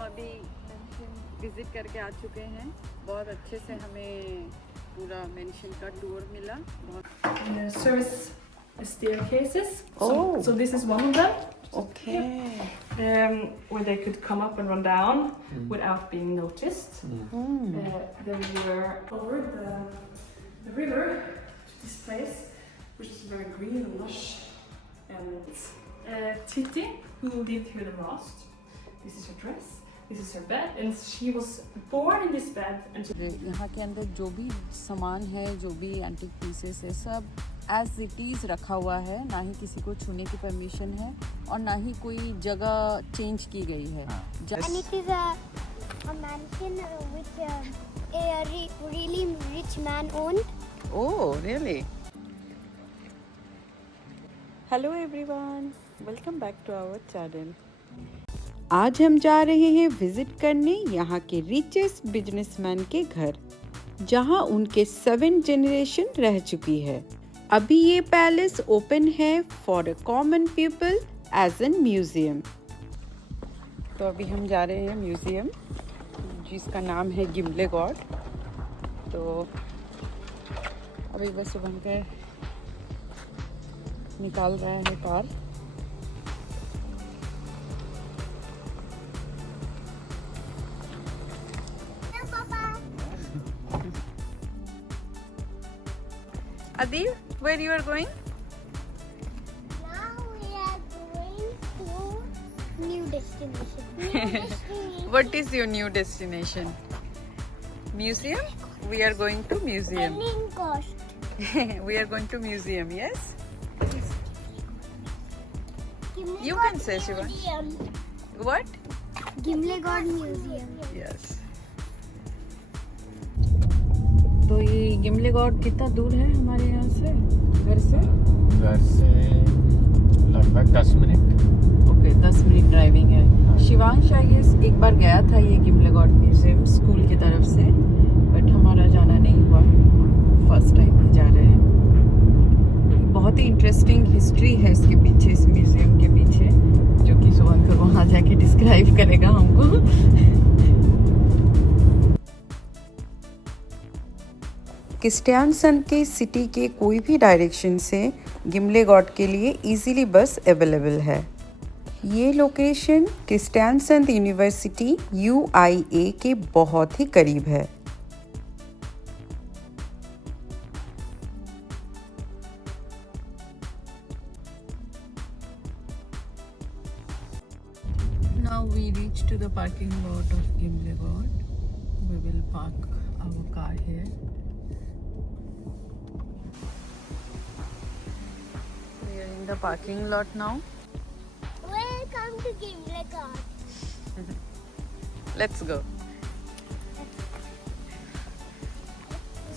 अभी mention visit करके आ चुके हैं। बहुत अच्छे से हमें पूरा मेंशन का टूर मिला। बहुत service staircases. Oh. So this is one of them. Okay. Where they could come up and run down without being noticed. Then we were over the river to this place, which is very green and lush. And Titi, who lived here the most. This is her dress. This is her bed, and she was born in this bed. And यहाँ के अंदर जो भी सामान है, जो भी antique pieces है, सब एज इट इज़ रखा हुआ है। ना ही किसी को छूने की परमिशन है और ना ही कोई जगह चेंज की गई है। And it is a mansion which a really rich man owned. Oh, really? Hello everyone, welcome back to our channel. आज हम जा रहे हैं विजिट करने यहाँ के रिचेस्ट बिजनेसमैन के घर, जहाँ उनके 7 जनरेशन रह चुकी है। अभी ये पैलेस ओपन है for a common people as an museum. तो अभी हम जा रहे हैं म्यूजियम, जिसका नाम है गिमले गॉर्ड। तो अभी बस बनकर निकाल रहे हैं car. Adi, where you are going? Now we are going to new destination. What is your new destination? Museum? We are going to museum. Running cost. We are going to museum, yes? Gimle You Gård can say, Shiva. Museum. What? Gimle Gård Museum. Yes. तो ये गिमले guard कितना दूर है हमारे यहाँ से, घर से? घर से लगभग 10 मिनट। ओके, 10 मिनट ड्राइविंग है। शिवांश आई गेस एक बार गया था ये गिमले गॉर्ड म्यूजियम स्कूल की तरफ से, बट हमारा जाना नहीं हुआ। फर्स्ट टाइम ही जा रहे हैं। बहुत ही इंटरेस्टिंग हिस्ट्री है इसके पीछे, इस म्यूजियम के पीछे, जो कि शुभंकर वहाँ जाके डिस्क्राइब करेगा हमको। क्रिस्टियानसंद के सिटी के कोई भी डायरेक्शन से गिमले गॉर्ड के लिए इजीली बस अवेलेबल है। ये लोकेशन क्रिस्टियानसंद यूनिवर्सिटी UIA के बहुत ही करीब है। Now we reach to the parking lot of Gimle Gård. We will park our car here. We are in the parking lot now. Welcome to Gimle Gård. Let's go.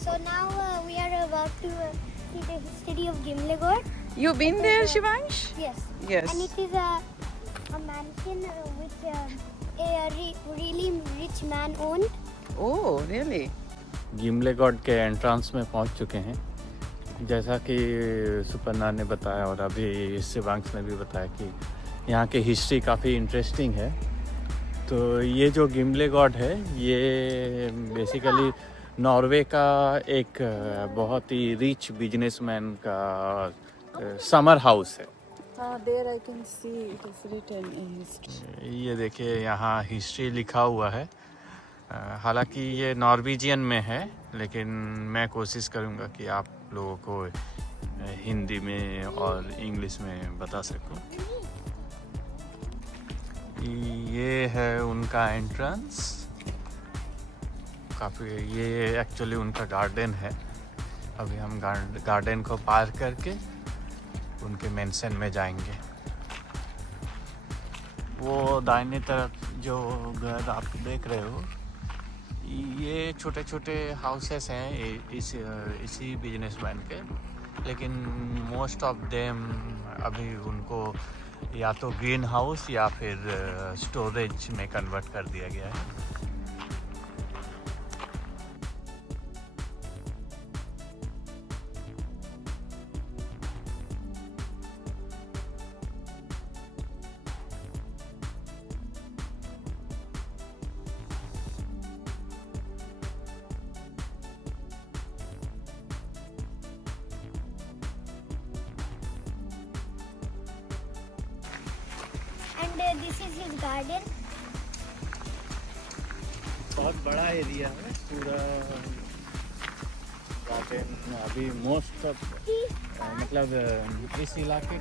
So now we are about to see the history of Gimle Gård. You been there, Shivansh? Yes. Yes. And it is a mansion which a really rich man owned. Oh, really? गिमले गॉर्ड के entrance में पहुंच चुके हैं। जैसा कि सुपर्णा ने बताया और अभी शिवांश ने भी बताया कि यहाँ की हिस्ट्री काफ़ी इंटरेस्टिंग है। तो ये जो गिमले गॉर्ड है, ये बेसिकली नॉर्वे का एक बहुत ही रिच बिजनेसमैन का समर हाउस है। There I can see it is written in history. ये देखिए यहाँ हिस्ट्री लिखा हुआ है। हालांकि ये नॉर्वेजियन में है, लेकिन मैं कोशिश करूँगा कि आप लोगों को हिंदी में और इंग्लिश में बता सकूँ। ये है उनका एंट्रेंस। काफ़ी, ये एक्चुअली उनका गार्डन है। अभी हम गार्डन को पार करके उनके मेंशन में जाएंगे। वो दाहिने तरफ जो घर आप देख रहे हो, ये छोटे छोटे हाउसेस हैं इसी बिजनेसमैन के, लेकिन मोस्ट ऑफ देम अभी उनको या तो ग्रीन हाउस या फिर स्टोरेज में कन्वर्ट कर दिया गया है। this is his garden. बहुत बड़ा एरिया है पूरा गार्डन। अभी मोस्ट ऑफ मतलब इस इलाके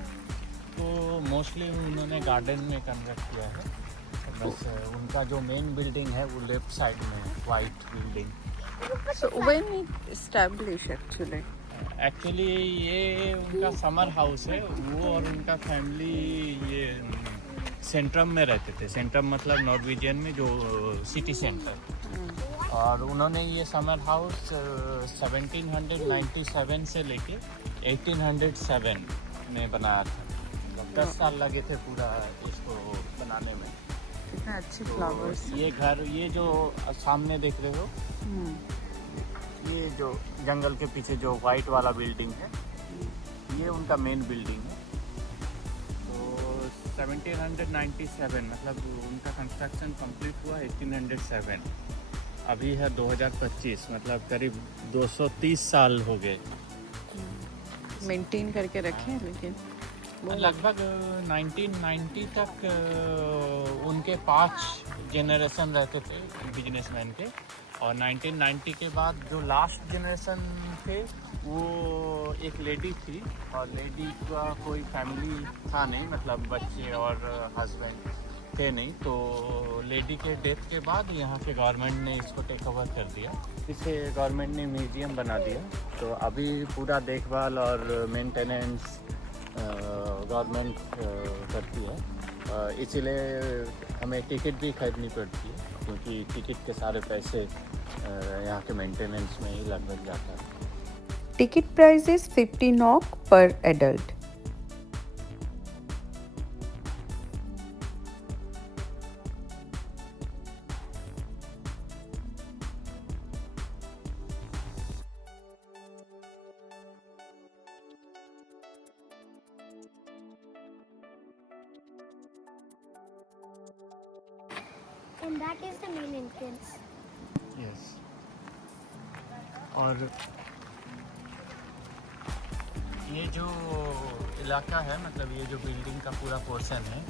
को मोस्टली उन्होंने गार्डन में कन्वर्ट किया है। बस उनका जो मेन बिल्डिंग है वो लेफ्ट साइड में है, white building. So when it established actually? Actually ये उनका समर हाउस है। वो और उनका फैमिली ये सेंट्रम में रहते थे। सेंट्रम मतलब नॉर्वेजियन में जो सिटी सेंटर। और उन्होंने ये समर हाउस 1797 से लेके 1807 में बनाया था। 10 साल लगे थे पूरा इसको बनाने में। कितना अच्छे तो फ्लावर्स। ये घर, ये जो सामने देख रहे हो, ये जो जंगल के पीछे जो वाइट वाला बिल्डिंग है, ये उनका मेन बिल्डिंग है। तो 1797 मतलब उनका कंस्ट्रक्शन कंप्लीट हुआ 1807। अभी है 2025, मतलब करीब 230 साल हो गए। मेंटेन करके रखे हैं लेकिन लगभग 1990 तक उनके 5 जेनरेशन रहते थे बिजनेसमैन के। और 1990 के बाद जो लास्ट जनरेशन थे वो एक लेडी थी। और लेडी का कोई फैमिली था नहीं, मतलब बच्चे और हस्बैंड थे नहीं। तो लेडी के डेथ के बाद यहाँ के गवर्नमेंट ने इसको टेक ओवर कर दिया। इसे गवर्नमेंट ने म्यूजियम बना दिया। तो अभी पूरा देखभाल और मेंटेनेंस गवर्नमेंट करती है। इसीलिए हमें टिकट भी खरीदनी पड़ती है, क्योंकि टिकट के सारे पैसे यहाँ के मेंटेनेंस में ही लगभग जाता है। टिकट प्राइस इज 50 NOK पर adult. And that is the main entrance. Yes. और ये जो इलाका है, मतलब ये जो बिल्डिंग का पूरा पोर्शन है,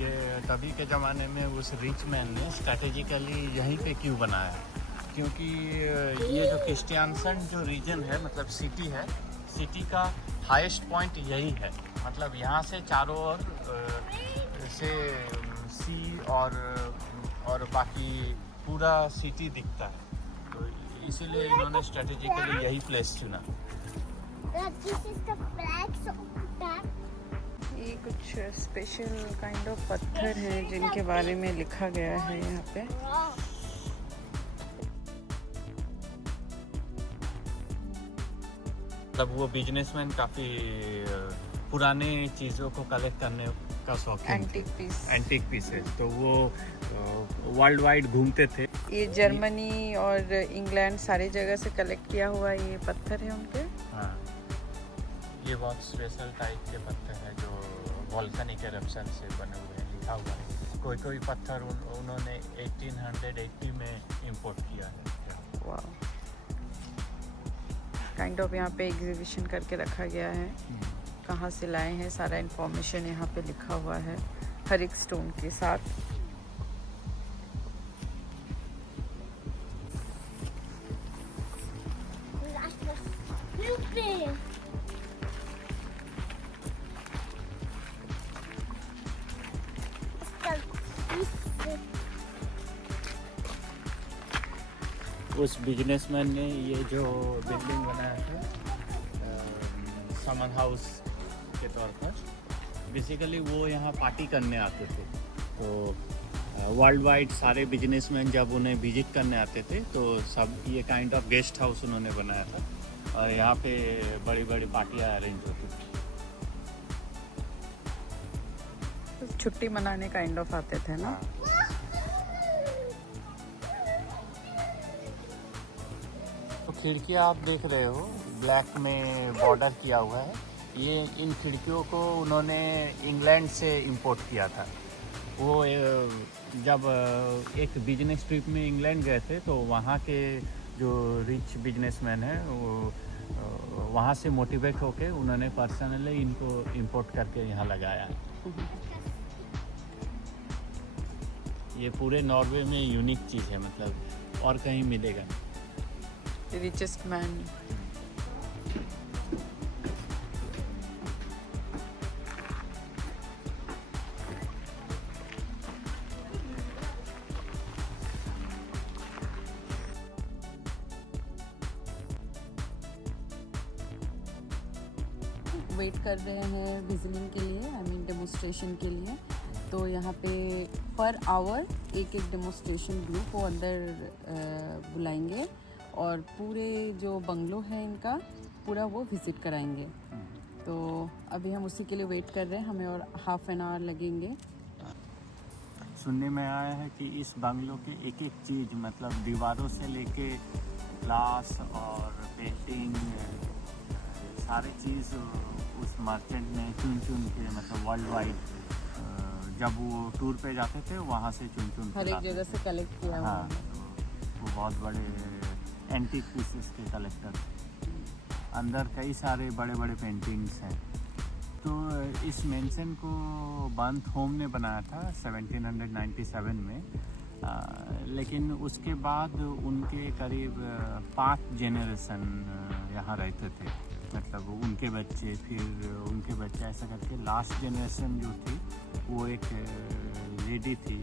ये तभी के ज़माने में उस रिच मैन ने स्ट्रैटेजिकली यहीं पे क्यों बनाया। क्योंकि ये जो क्रिस्टियानसंड जो रीजन है, मतलब सिटी है, सिटी का हाईएस्ट पॉइंट यही है। मतलब यहाँ से चारों ओर से सी और बाकी पूरा सिटी दिखता है। तो इसीलिए इन्होंने स्ट्रेटेजिकली यही प्लेस चुना। This is the flags of that. ये कुछ स्पेशल काइंड ऑफ पत्थर हैं जिनके बारे में लिखा गया है यहाँ पे। मतलब वो बिजनेसमैन काफ़ी पुराने चीज़ों को कलेक्ट करने का शौकीन थे। Antique pieces. तो वो वर्ल्ड वाइड घूमते थे। ये जर्मनी और इंग्लैंड सारी जगह से कलेक्ट किया हुआ ये पत्थर है उनके। हाँ, ये बहुत स्पेशल टाइप के पत्थर हैं जो वोल्केनिक एरप्शन से बने हुए हैं। लिखा हुआ है कोई पत्थर उन्होंने 1880 में इंपोर्ट किया है। वाह, काइंड ऑफ यहाँ पे एग्जीबिशन करके रखा गया है। कहाँ से लाए हैं सारा इंफॉर्मेशन यहाँ पे लिखा हुआ है हर एक स्टोन के साथ। उस बिजनेसमैन ने ये जो बिल्डिंग बनाया था समर हाउस के तौर पर, बेसिकली वो यहाँ पार्टी करने आते थे। तो वर्ल्ड वाइड सारे बिजनेसमैन जब उन्हें विजिट करने आते थे तो सब ये काइंड ऑफ गेस्ट हाउस उन्होंने बनाया था और यहाँ पे बड़ी बड़ी पार्टियाँ अरेंज होती थी। छुट्टी मनाने काइंड ऑफ आते थे ना। तो खिड़कियाँ आप देख रहे हो ब्लैक में बॉर्डर किया हुआ है। ये इन खिड़कियों को उन्होंने इंग्लैंड से इंपोर्ट किया था। वो जब एक बिजनेस ट्रिप में इंग्लैंड गए थे तो वहाँ के जो रिच बिजनेसमैन हैं वो वहाँ से मोटिवेट होके उन्होंने पर्सनली इनको इंपोर्ट करके यहाँ लगाया है। ये पूरे नॉर्वे में यूनिक चीज़ है, मतलब और कहीं मिलेगा। Richest man. वेट कर रहे हैं विजिटिंग के लिए, आई मीन डेमोस्ट्रेशन के लिए। तो यहाँ पे पर आवर एक डेमोस्ट्रेशन ग्रुप को अंदर बुलाएंगे और पूरे जो बंगलो है इनका पूरा वो विज़िट कराएंगे। तो अभी हम उसी के लिए वेट कर रहे हैं, हमें और हाफ एन आवर लगेंगे। सुनने में आया है कि इस बंगलो के एक एक चीज़, मतलब दीवारों से लेके ग्लास और पेंटिंग, सारी चीज़ उस मर्चेंट ने चुन चुन के, मतलब वर्ल्ड वाइड जब वो टूर पे जाते थे वहाँ से चुन चुन हर एक जगह से कलेक्ट किया। हाँ, तो वो बहुत बड़े एंटीक पीसेस के कलेक्टर। अंदर कई सारे बड़े बड़े पेंटिंग्स हैं। तो इस मेंशन को बंथ होम ने बनाया था 1797 में, लेकिन उसके बाद उनके करीब 5 जेनरेशन यहाँ रहते थे, मतलब उनके बच्चे, फिर उनके बच्चे, ऐसा करके लास्ट जनरेशन जो थी वो एक लेडी थी,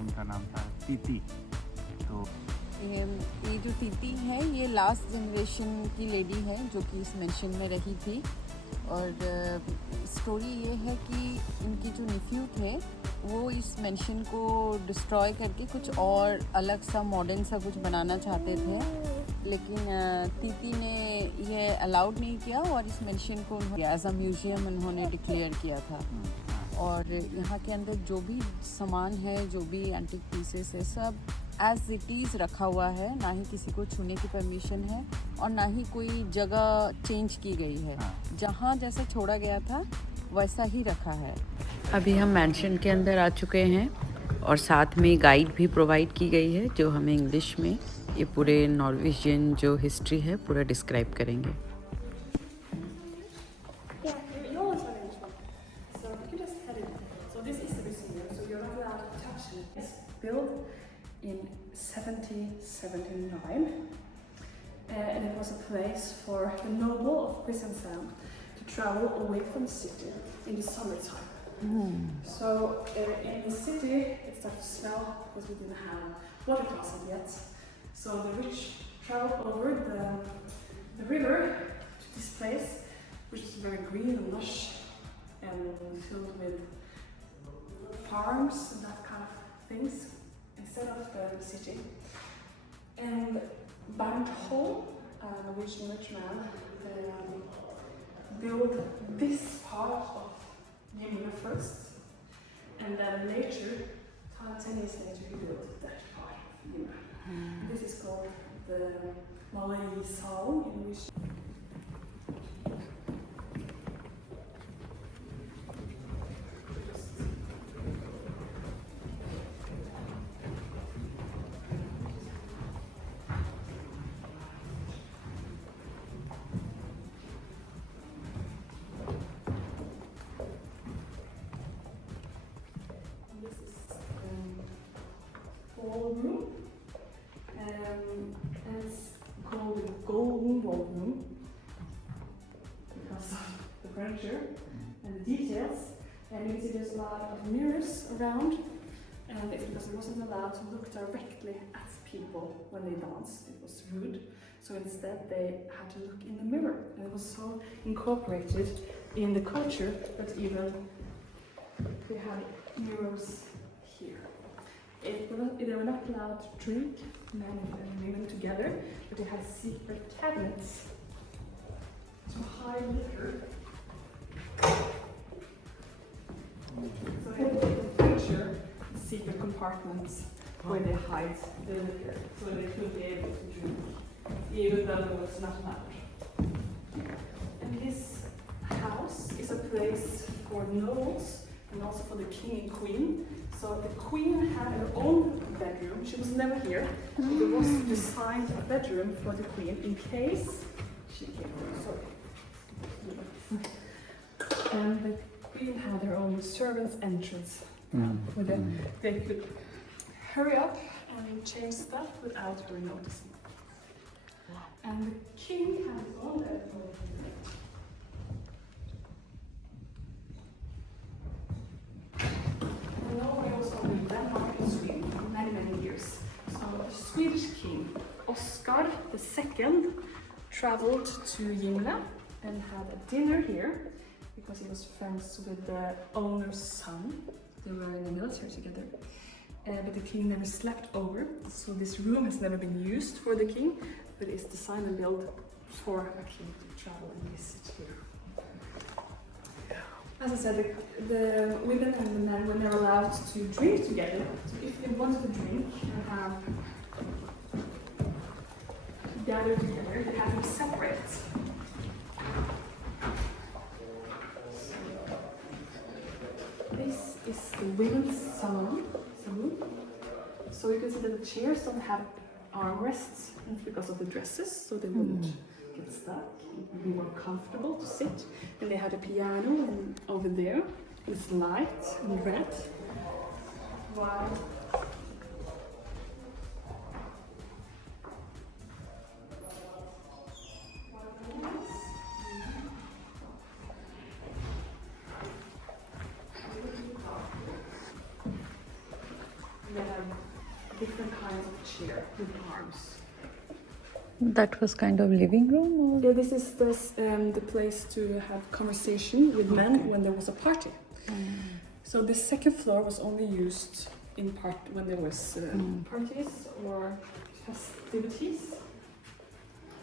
उनका नाम था तीती। तो ये जो तीती है ये लास्ट जनरेशन की लेडी है जो कि इस मेंशन में रही थी। और स्टोरी ये है कि इनकी जो निफ्यू थे वो इस मेंशन को डिस्ट्रॉय करके कुछ और अलग सा मॉडर्न सा कुछ बनाना चाहते थे, लेकिन तीती ने ये अलाउड नहीं किया और इस मेंशन को एज अ म्यूजियम उन्होंने डिक्लेयर किया था। और यहाँ के अंदर जो भी सामान है, जो भी एंटीक पीसेस है, सब एज इट इज़ रखा हुआ है, ना ही किसी को छूने की परमिशन है और ना ही कोई जगह चेंज की गई है। जहाँ जैसा छोड़ा गया था वैसा ही रखा है। अभी हम मैंशन के अंदर आ चुके हैं और साथ में गाइड भी प्रोवाइड की गई है जो हमें इंग्लिश में ये पूरे नॉर्वेजियन जो हिस्ट्री है पूरा डिस्क्राइब करेंगे। In 1779, and it was a place for the noble of Kristiansand to travel away from the city in the summertime. So in the city it started to smell because we didn't have water closet yet. So the rich traveled over the river to this place, which is very green and lush and filled with farms and that kind of things, instead of the city. And Bernt Holm, a Norwegian rich man, built this part of Gimle first, and then later, 10 years later, he built that part of Gimle. This is called the Malay Sal in which ballroom, and it's called the Golden Ballroom because of the furniture and the details. And you can see there's a lot of mirrors around, and it's because it wasn't allowed to look directly at people when they danced. It was rude, so instead they had to look in the mirror, and it was so incorporated in the culture that even they had mirrors here. They were not allowed to drink, men and women together, but they had secret cabinets to hide liquor. So they had to picture secret compartments where they hide the liquor, so they could be able to drink, even though it was not allowed. And this house is a place for nobles and also for the king and queen. So the queen had her own bedroom. She was never here. There was designed a bedroom for the queen in case she came. Sorry. And the queen had her own servants' entrance, where they could hurry up and change stuff without her noticing. And the king had his own bedroom. Norway was only Denmark and Sweden for many, many years. So the Swedish king, Oscar II, traveled to Gimle and had a dinner here because he was friends with the owner's son. They were in the military together. But the king never slept over, so this room has never been used for the king, but it's designed and built for a king to travel and visit here. As I said, the women and the men were never allowed to drink together. So if they wanted to drink and have gather together, they had to be separate. This is the women's salon. So you can see that the chairs don't have armrests because of the dresses, so they wouldn't get stuck. It would be more comfortable to sit. And they had a piano over there. It's light and red. Wow. They have different kinds of chair with arms. That was kind of living room, or? Yeah, this is the place to have conversation with men when there was a party. So the second floor was only used in part when there was parties or festivities.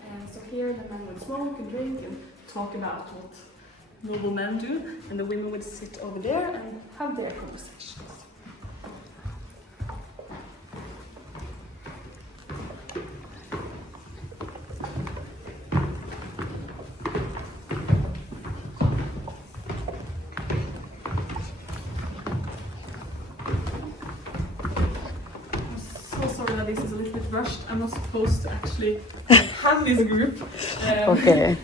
And so here the men would smoke and drink and talk about what noble men do, and the women would sit over there and have their conversations. This is a little bit rushed. I'm not supposed to actually have this group. Okay.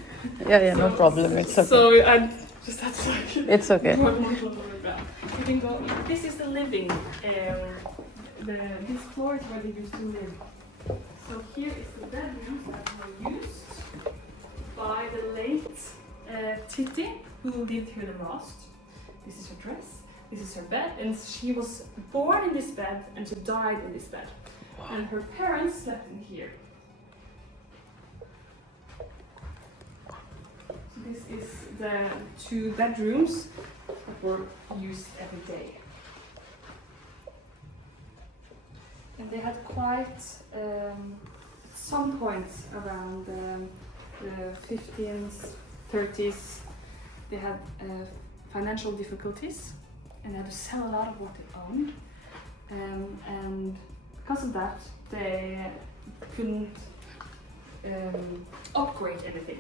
Yeah, no problem. It's okay. So I just had to. It's okay. You can go. This is the living. This floor is where they used to live. So here is the bedrooms that were used by the late Titti, who lived here the most. This is her dress. This is her bed, and she was born in this bed and she died in this bed. And her parents slept in here. So this is the 2 bedrooms that were used every day. And they had quite some points around the 15s, 30s. They had financial difficulties and they had to sell a lot of what they owned. And because of that, they couldn't upgrade anything.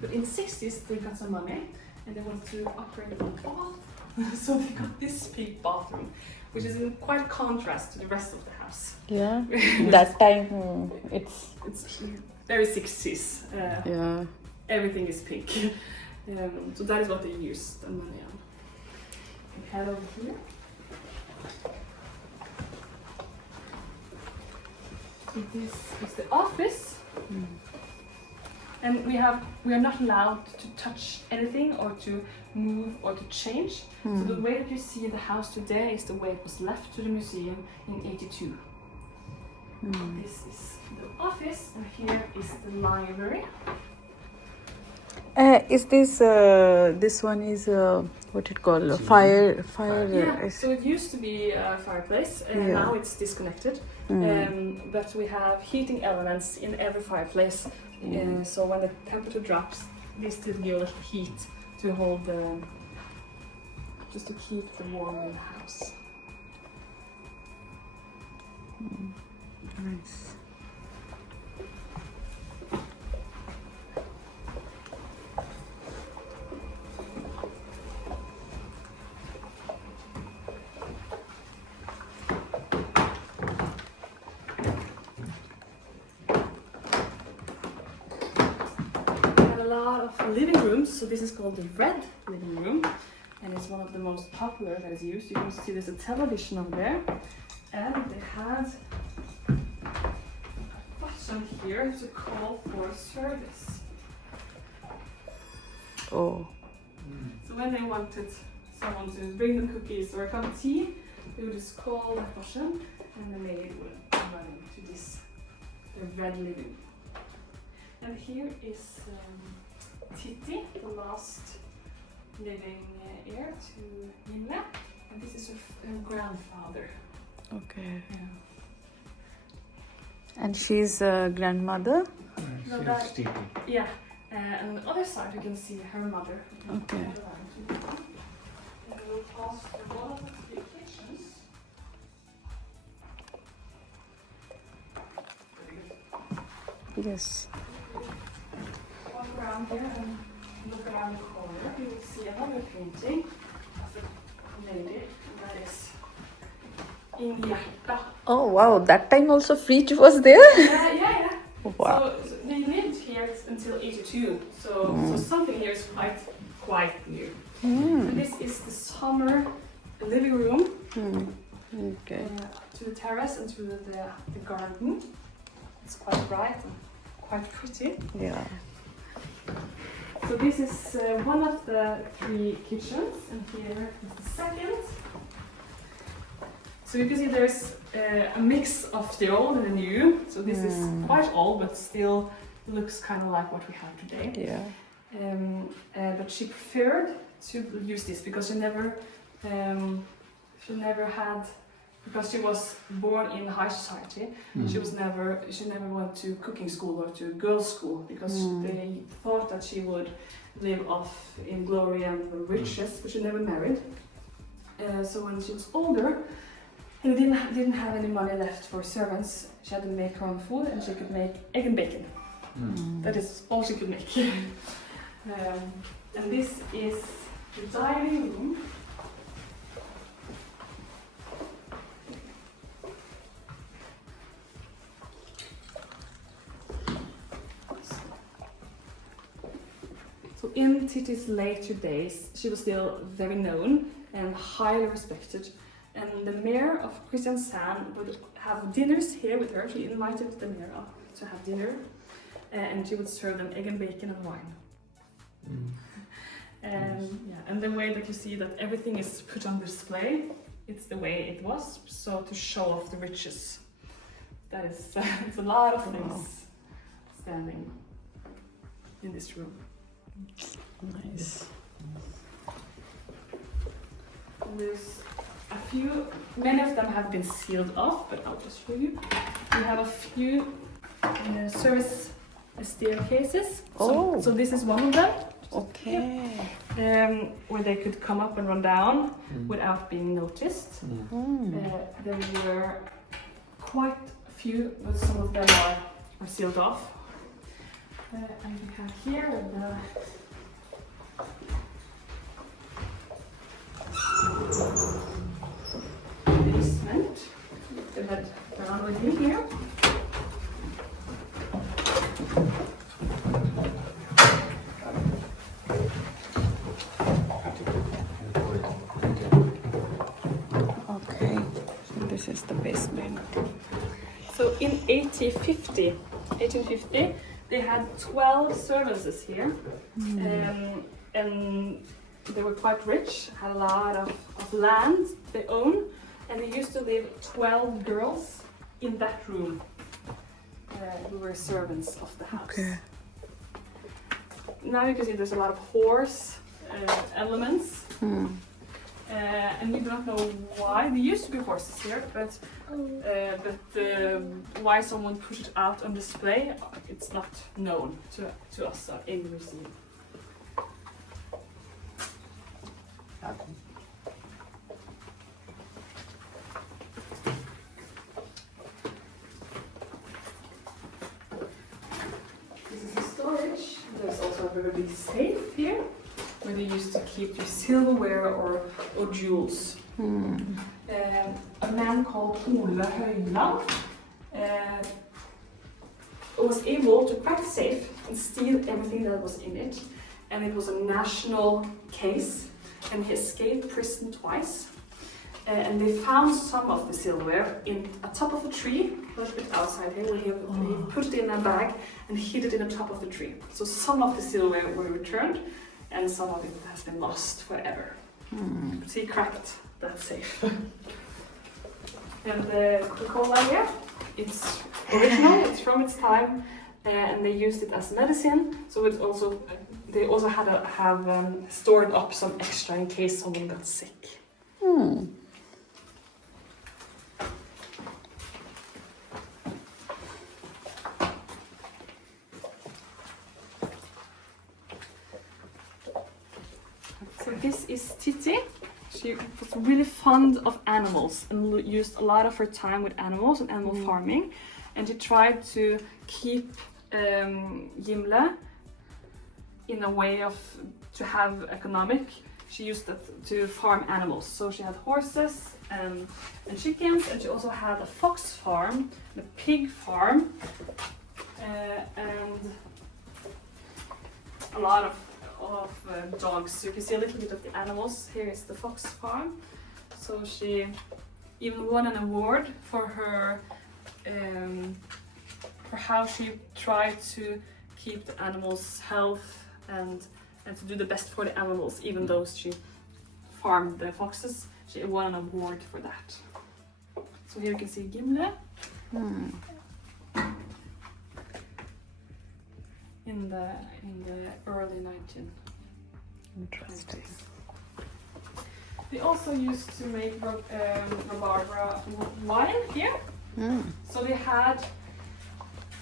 But in the 60s, they got some money and they wanted to upgrade the bath. So they got this big bathroom, which is in quite contrast to the rest of the house. Yeah, that time it's very 60s. yeah. Everything is pink. So that is what they used the money on. We head over here. This is the office, and we are not allowed to touch anything or to move or to change. So the way that you see the house today is the way it was left to the museum in '82. This is the office, and here is the library. Is this one is what it called fire? Yeah. So it used to be a fireplace, and now it's disconnected. But we have heating elements in every fireplace. So when the temperature drops, this still gives heat to hold just to keep the warm in the house. Nice. Living rooms, so this is called the red living room, and it's one of the most popular that is used. You can see there's a television over there, And they had a button here to call for service. Oh. So when they wanted someone to bring them cookies or a cup of tea, they would just call that button and the maid would run into this red living. And here is Titti, the last living heir to Gimle, and this is her grandfather. Okay. Yeah. And she's a grandmother? No, that, yeah, and on the other side you can see her mother. Okay. And we'll pass through one of the kitchens. Yes. Walk around here and look around the corner. You will see another painting of a lady, and that is in Hjerta. Oh wow, that time also fridge was there? Yeah. Wow. So they lived here until 82, so something here is quite new. And this is the summer living room. Okay. To the terrace and to the garden. It's quite bright and quite pretty. Yeah. So this is one of the 3 kitchens, and here is the second. So you can see there's a mix of the old and the new. So this is quite old, but still looks kind of like what we have today. Yeah. But she preferred to use this because she never had, because she was born in high society. She never went to cooking school or to girls' school because they thought that she would live off in glory and riches, but she never married. So when she was older and didn't have any money left for servants, she had to make her own food, and she could make egg and bacon. That is all she could make. And this is the dining room. So in Titti's later days, she was still very known and highly respected. And the mayor of Kristiansand would have dinners here with her. She invited the mayor up to have dinner, and she would serve them egg and bacon and wine. And the way that you see that everything is put on display, it's the way it was, so to show off the riches. That is, it's a lot of things standing in this room. Nice. And there's a few, many of them have been sealed off, but I'll just show you. We have a few service staircases. So this is one of them. Okay. Where they could come up and run down without being noticed. There were quite a few, but some of them are sealed off. And we have here the basement. They had around with me here. Okay, so this is the basement. So in 1850, they had 12 services here, and they were quite rich, had a lot of land they owned, and they used to live 12 girls in that room who were servants of the house. Okay. Now you can see there's a lot of horse elements, and we don't know why. There used to be horses here, but why someone put it out on display, it's not known to us in the museum. This is the storage. There's also a very big safe here, where they used to keep your silverware or jewels. A man called Ole Høyland was able to crack the safe and steal everything that was in it, and it was a national case, and he escaped prison twice. and they found some of the silverware in atop of a tree, a little bit outside here. He put it in a bag and hid it in the top of the tree. So some of the silverware were returned, and some of it has been lost forever. So he cracked that safe. And the Coca-Cola here, it's original. It's from its time, and they used it as medicine. So it's also they also had have stored up some extra in case someone got sick. So this is Titi. She was really fond of animals and used a lot of her time with animals and animal farming. And she tried to keep Gimle in a way of to have economic. She used it to farm animals. So she had horses and chickens, and she also had a fox farm, a pig farm, and a lot of dogs. So you can see a little bit of the animals. Here is the fox farm. So she even won an award for her for how she tried to keep the animals' health and to do the best for the animals, even though she farmed the foxes. She won an award for that. So here you can see Gimle. In the early 19th. Interesting. They also used to make rabarbra wine here. So they had,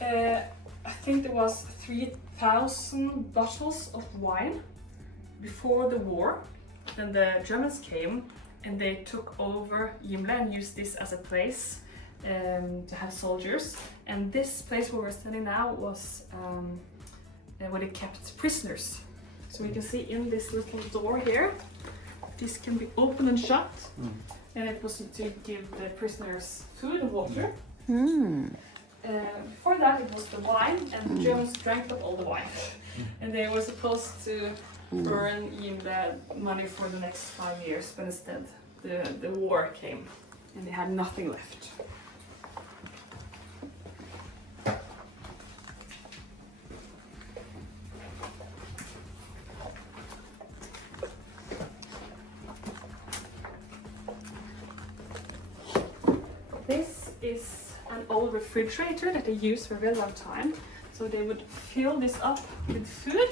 I think there was 3,000 bottles of wine before the war. Then the Germans came and they took over Gimle and used this as a place to have soldiers. And this place where we're standing now was where they kept prisoners. So we can see in this little door here, this can be open and shut, and it was to give the prisoners food and water. Before that it was the wine, and the Germans drank up all the wine. And they were supposed to earn Gimle money for the next 5 years, but instead the war came and they had nothing left. This is an old refrigerator that they used for a very long time. So they would fill this up with food,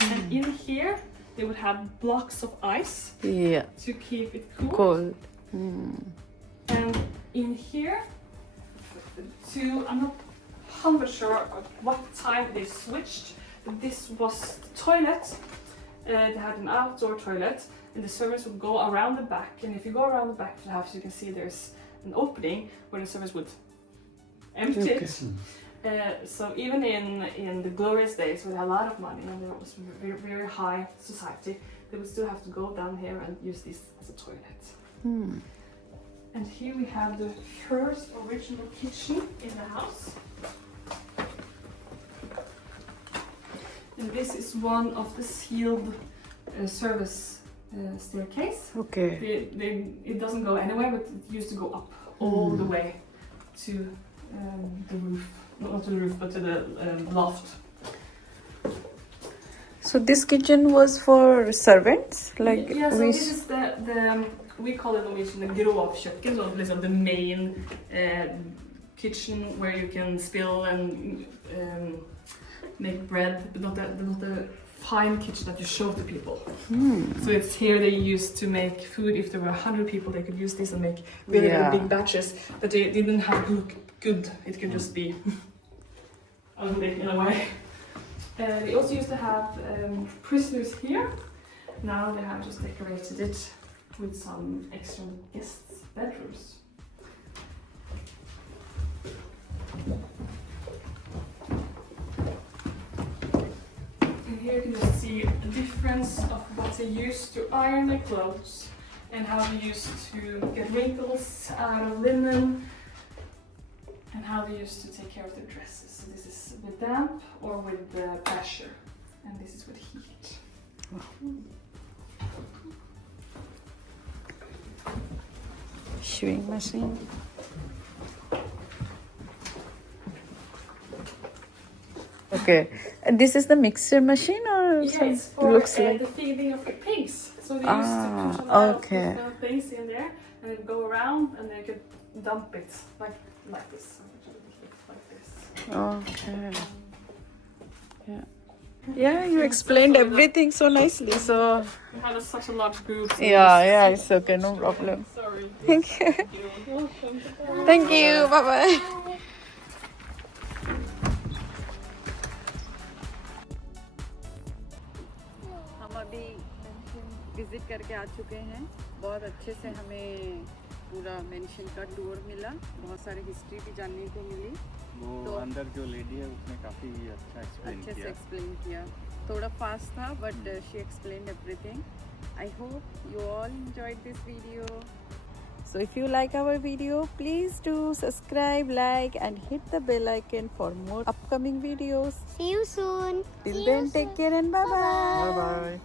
and in here they would have blocks of ice to keep it cool. And in here, I'm not 100% sure at what time they switched, but this was the toilet. They had an outdoor toilet, and the servants would go around the back. And if you go around the back of the house, you can see there's an opening where the servants would empty it. So even in the glorious days with a lot of money and there was very, very high society, they would still have to go down here and use this as a toilet. And here we have the first original kitchen in the house. And this is one of the sealed service staircase. It doesn't go anywhere, but it used to go up all the way to the roof. Not to the roof, but to the loft. So this kitchen was for servants? Like yeah, so this is the we call it Norwegian the grovkjøkken, so liksom the main kitchen where you can spill and make bread, but not the fine kitchen that you show to people. So it's here they used to make food. If there were 100 people, they could use this and make really, really big batches. But they didn't have to look good. It could just be ugly in a way. They also used to have prisoners here. Now they have just decorated it with some extra guests' bedrooms. And here you can just see a difference of what they used to iron their clothes and how they used to get wrinkles out of linen and how they used to take care of their dresses. So this is with damp or with pressure, and this is with heat. Wow. Chewing machine. Okay, and this is the mixer machine, or Yeah, it's for looks like. the feeding of the pigs. So they used to Ah, put a lot okay. of different things in there and it go around and they could dump it like this. Like this. Okay. Yeah. Yeah, you explained everything so nicely. So We had such a large group. So yeah, it's okay, no problem. Sorry. Thank you. Thank you. Bye bye. हम अभी visit करके आ चुके हैं। बहुत अच्छे से हमें पूरा मेंशन का टूर मिला, बहुत सारी हिस्ट्री भी जानने को मिली। वो तो अंदर जो लेडी है उसने काफ़ी अच्छा एक्सप्लेन अच्छे से किया। एक्सप्लेन किया, थोड़ा फास्ट था but she explained everything. I hope you all enjoyed this video. So if you like our video, please do subscribe, like and hit the bell icon for more upcoming videos. See you soon. Till then, take care and bye bye. Bye bye.